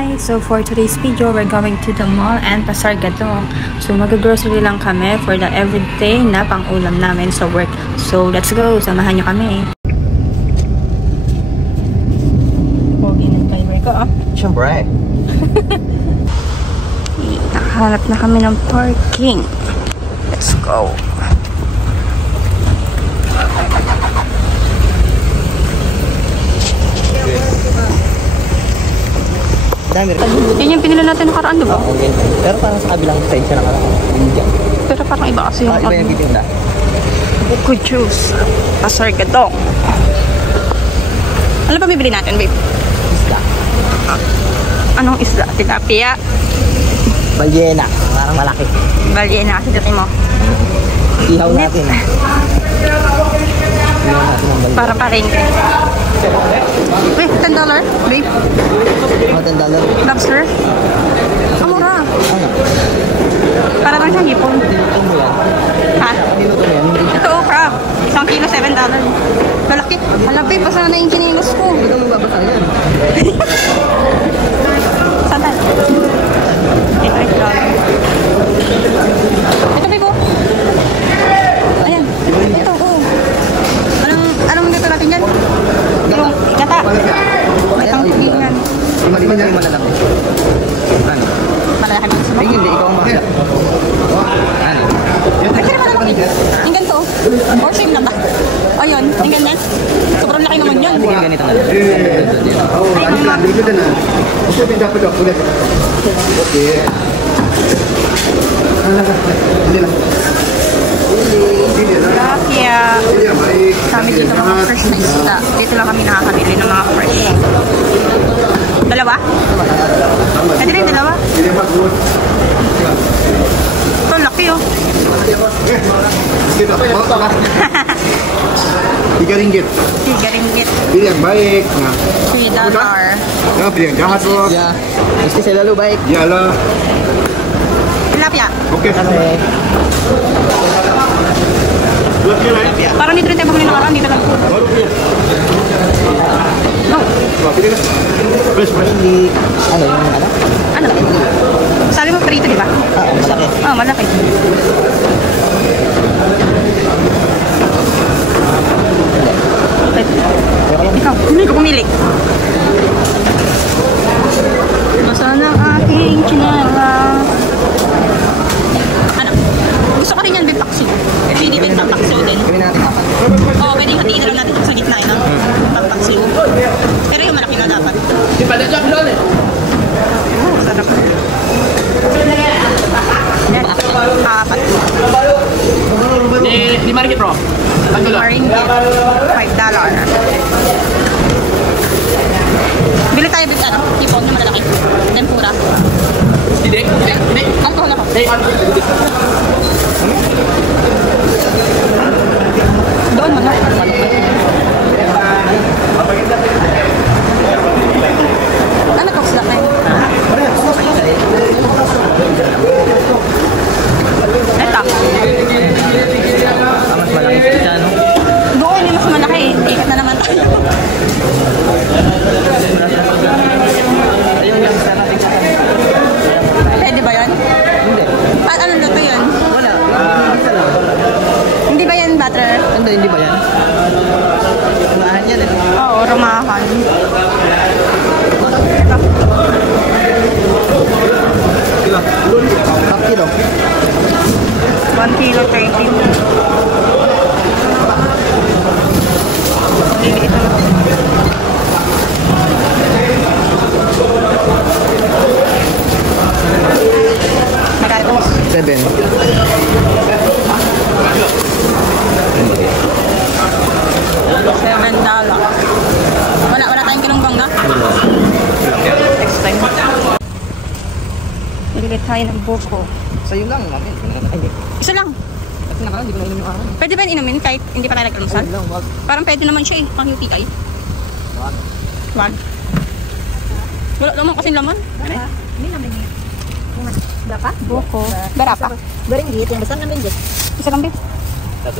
guys! So for today's video, we're going to the mall and Pasar Gadong. So mag-grocery lang kami for the everyday na pang-ulam namin sa work. So let's go! Samahan nyo kami! Pogi ng driver ko, oh. Siyempre. Nakahanap na kami ng parking. Let's go! Dami rin. Yan yung pinila natin nakaraan, diba? Pero parang sa kabilang side siya nakaraan. Pero parang iba kasi yung iba yung titinda. Buko juice. Pasar Gadong. Ano pa bibili natin, babe? Isda. Anong isda? Tilapia? Balyena. Parang malaki. Balyena kasi dati mo. Ihaw natin. Ihaw natin ang balyena. Para pa rin. Wait, $10, babe? Oh, $10. Lobster? Ang mura. Ano? Para lang siyang hipon. Niluto mo yan? Ha? Niluto mo yan? Ito, crab. Isang kilo, $7. Malaki. Alam, babe, basta na yung chinilos ko. Ito mo babasa yan. Saan tayo? Ito, ito. Ito, babe, oh. Ayan. Ito, oh. Anong dito natin yan? Yung gata. Itang tulingan. Lima yung malalaki. Ano? Malalaki mo sa Ay, hindi. Ikaw ang mahal. Ano? Ay, kaya malalaki. Yung ganito. Or same lang ba? O yun, yung ganyan. Sobrang laki naman yun. Sige, ganito na. Tilapia. Kami dito mga fresh na isda. Dito lang kami nakakabili ng mga fresh. Dalawa? Pwede rin dalawa? Ito, laki oh. 3 ringgit. 3 ringgit. Pilih yang baik. Nah, $3. ya pilih yang jahat bos. Ya. Istri selalu baik. Iyalah. Tilapia. Oke. Parang dito rin tayo bumili ng nakaraan. Dito lang. No. Pilih lah. Fresh. Ano yung ano? Ano laki? Sabi mo prito, di ba? Malaki. Oh, malaki. Ikaw, hindi ko pumili. Nasaan ang aking chinela? Ano? Gusto ko rin yan, bipaksi. Pwede din papaksi din. Gawin natin apat. Oo, pwede hatiin lang natin sa gitna, no? Papaksi. Pero yung malaki na dapat. Di pada jam dulu nih. Oo, sarap. Yan, apat. Ini 5 ringgit bro. $5. Bili tayo bit ano, hipon na malalaki. Tempura. Dek. Alcohol ako. Doon mo na. Ano ko sila kayo? Ito. Mas malaki siya, no? Doon, yung mas malaki. Ikat na naman tayo. Ayun yung sana. Pwede ba yan? Hindi. Ano na to yan? Wala. Isa lang. Hindi ba yan butter? Hindi ba yan? Tumahan yan eh. Oo, rumahan. Half kilo. 1 kilo 30. Liliit na. Magkano? 7. $7. Wala tayong kilunggong na? Next time. Bili tayo ng buko. Sa'yo lang, mami. Isa lang. Kasi nakaraan, hindi ko na inom yung araw. Pwede ba inumin kahit hindi pa tayo nag-almusal? Lang, wag. Parang pwede naman siya eh, pang UTI. Wag. Wag. Wala naman kasing laman. Ini namanya berapa? Buko. Berapa? Beringgit, yang besar 6 ringgit. Isa lang din. Satu.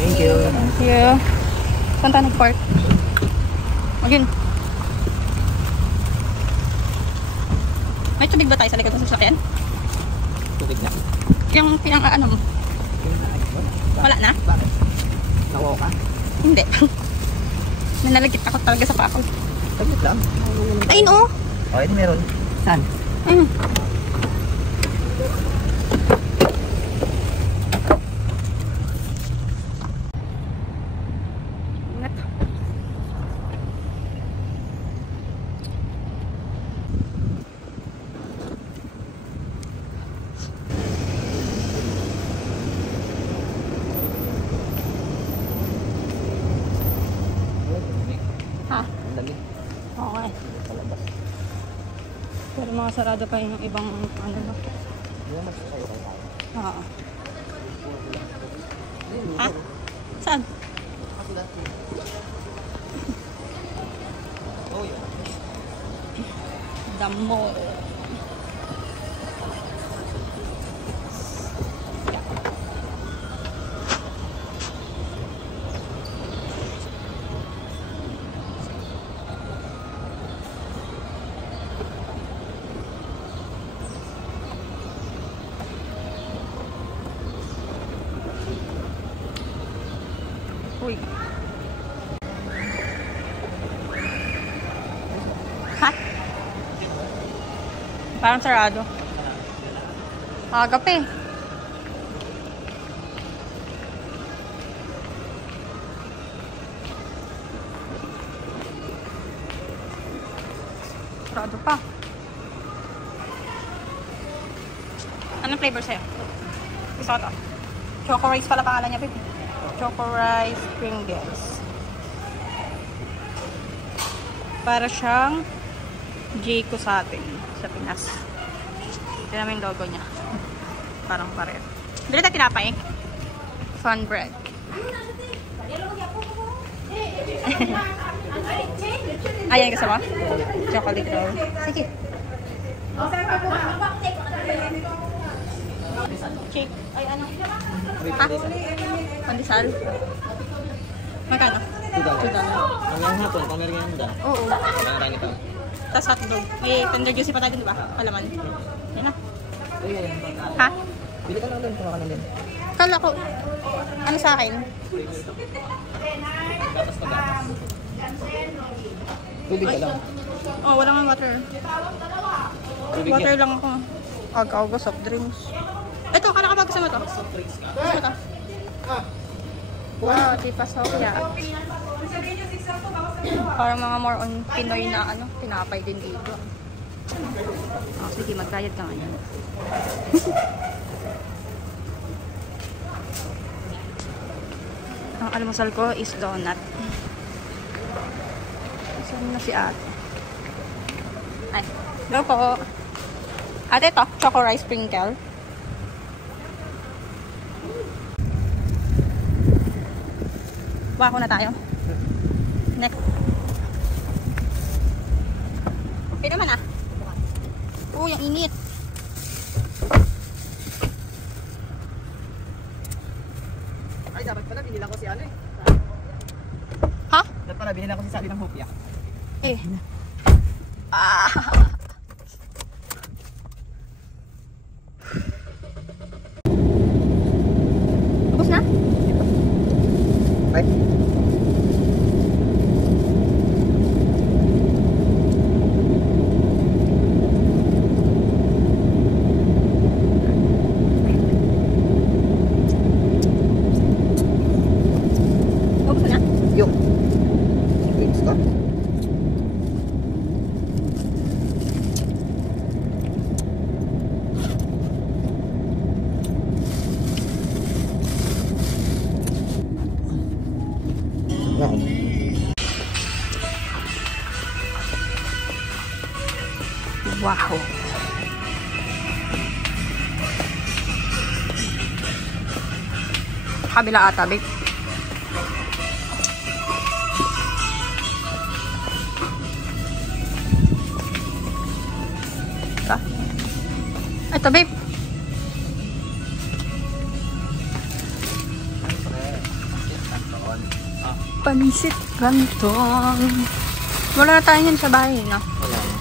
Thank you. Saan tayo nag-park? Ayun. May tubig ba tayo sa likod ng sasakyan? Tubig na. Yung ano mo? Wala na? Bakit? Nakuha ka? Hindi. Nanalagit ako talaga sa pako. Taglit lang. Ayun oh! Oh, ito meron. Saan? Ayun. Ingat. Ha? Ang dami. Okay. Pero mga sarado pa yung ibang ano ba? Hindi naman siya kayo tayo. Oo. Ha? Saan? Oh, yun. Damo. Uy. Ha? Parang sarado. Agap eh. Sarado pa. Anong flavor sa'yo? Gusto ko to. Choco rice pala pangalan niya, babe. Choco rice Pringles. Para siyang Jayco sa atin sa Pinas. Ito naman yung logo niya. Parang pareho. Bili tayo tinapay. Fun bread. Ayan gusto mo? Chocolate roll. Sige. Cake. Ay ano? Ha? Pandesal? Magkano? $2. Hanggang hapon, kung merienda. Oo. Marami ito. Tapos hotdog. May tender juicy pa tayo dun, diba? Palaman. Yan na. Uy, Ha? bili ka lang din, kuha ka lang din. Kala ko. Ano sa akin? Gatas na gatas. Tubig ka lang. Oh, wala nga water. Tubig Water yan. lang ako. Aga-aga soft drinks. Ito, kala ka ba gusto mo to? Gusto mo to? Wow, di pa soya. Parang mga more on Pinoy na ano, tinapay din dito. Oh, sige, mag-diet ka ngayon. Ang almusal ko is donut. Saan na si ate? Ay, go po. Ate, ito, choco rice sprinkle. Wako na tayo. Next. Okay naman ah. Uy, ang init. Ay, dapat pala binilang ko si ano eh. Ha? Dapat pala binilang ko si Sabi ng Hopia. Eh. Ah. Tapos na? Ay. Tapos na? Yung. Drinks ka? Wow. Wow. Kabila ata, babe. Ito, babe. Panis. Pansit Canton. Wala na tayo yan sa bahay, no? Wala na.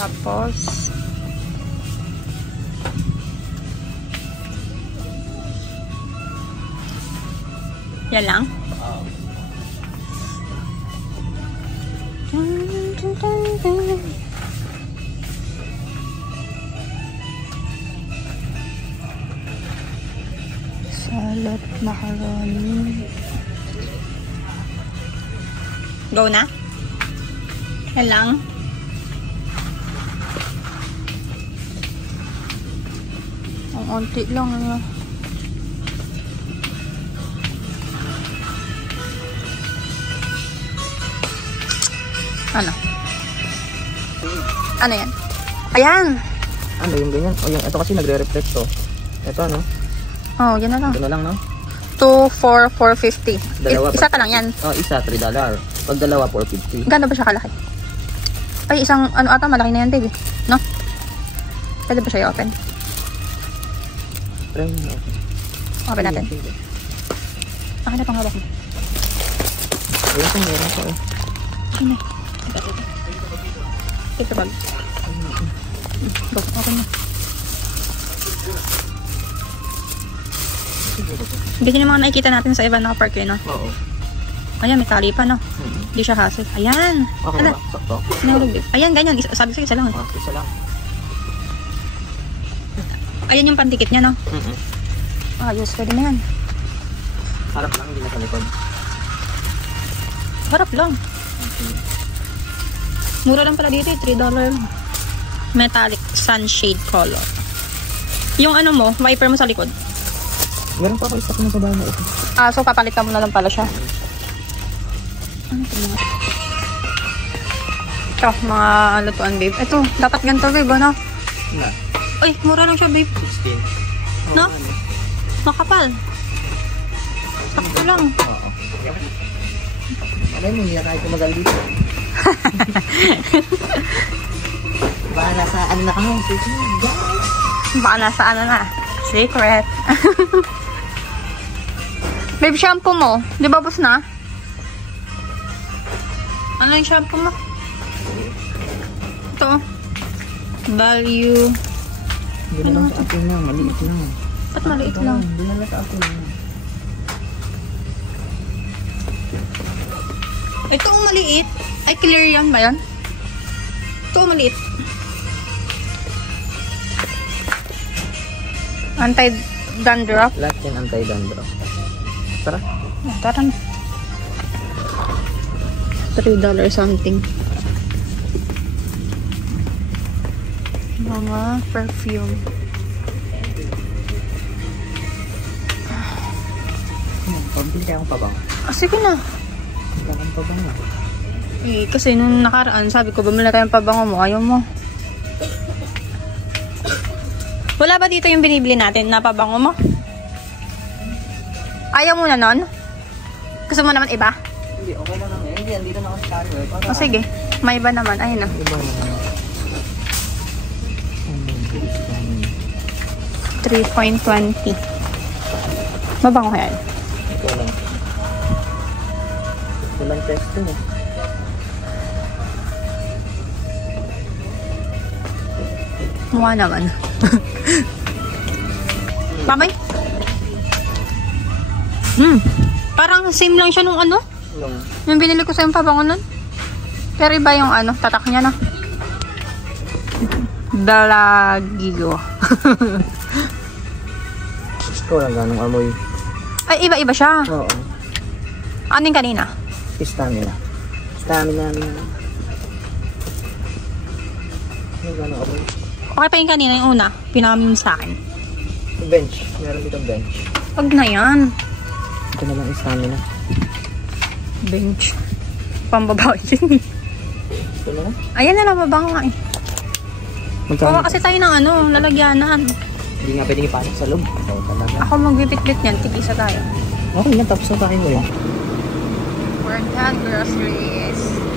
Tapos yan lang. Salad macaroni. Go na? Yan lang. Ang unti lang. Ano? Ano yan? Ayan! Ano yung ganyan? O yung ito kasi nagre-reflect to. Ito ano? Oh, yan na lang. Ito na lang no? 2, 4, 450. Dalawa Isa ka lang yan. Oh, isa $3. Pag dalawa, $4.50. Gano'n ba siya kalaki? Ay, isang ano ata, malaki na yan, baby. No? Pwede ba siya i-open? Try mo. Open natin. Akin na pang hawak mo. Ayun kung meron ko eh. Sino? Ito bag. Go, open na. Ganyan yung mga nakikita natin sa Ivana Park eh, no? Oo. Ayan, may tali pa, no? Hindi siya hassle. Ayan! Okay Ala, ba? Sakto? nahulog din. Ayan, ganyan. Sabi ko isa lang eh. Isa lang. Ayan yung pandikit niya, no? Ayos, pwede na yan. Harap lang, hindi na sa likod. Harap lang. Mura lang pala dito eh, $3. Metallic sunshade color. Yung ano mo, wiper mo sa likod. Meron pa ako isa na sa bahay na ito. Ah, so papalitan mo na lang pala siya. Ano ito mga? Ito, mga lutuan, babe. Ito, dapat ganito, babe, ano? Na. Uy, mura lang siya, babe. 16. No? Makapal. Sakto lang. Oo. Alam mo, hindi na tayo tumagal dito. Baka nasa ano na kami. Baka nasa ano na. Secret. Babe, shampoo mo. Di ba bus na? Ano yung shampoo mo? Ito. Value. Hindi na lang sa akin na. Maliit lang. Ba't maliit lang? Hindi na lang sa akin na. Ito ang maliit. Ay, clear yan ba yan? Ito ang maliit. Anti-dandruff. Lahat yan anti-dandruff. Tara. Tara na. $3 something. Mga perfume. Pabili tayo pa bang? Ah, sige na. Bakit pa bang na? Eh, kasi nung nakaraan, sabi ko, bumili tayo ng pabango mo. Ayaw mo. Wala ba dito yung binibili natin na pabango mo? Ayaw mo na nun? Gusto mo naman iba? Hindi, okay lang naman. Hindi, andito na ako sa camera. O sige, may iba naman. Ayun na. Iba naman. 3.20. Mabango kaya yun? Ito lang. Ito lang testo mo. Mukha naman. Pamay? Parang same lang siya nung ano? Yung binili ko sa yung pabango nun. Pero iba yung ano, tatak niya na. Dalagio. Ikaw lang ganong amoy. Ay, iba-iba siya. Oo. Ano yung kanina? Stamina. Stamina. Ano ganong amoy? Okay pa yung kanina, yung una. Pinakamin sa akin. Bench. Meron ditong bench. Pag na yan. Ito na lang yung stamina. Bench. Pambabaw yun. Ito na lang. Ayan na lang, mabango nga eh. Magkano? Baka kasi tayo ng ano, lalagyanan. Hindi nga pwedeng ipasok sa loob. Ito talaga. Ako magbibit-bit niyan, tig-isa tayo. Okay na, tapos na tayo mo yun. We're done groceries.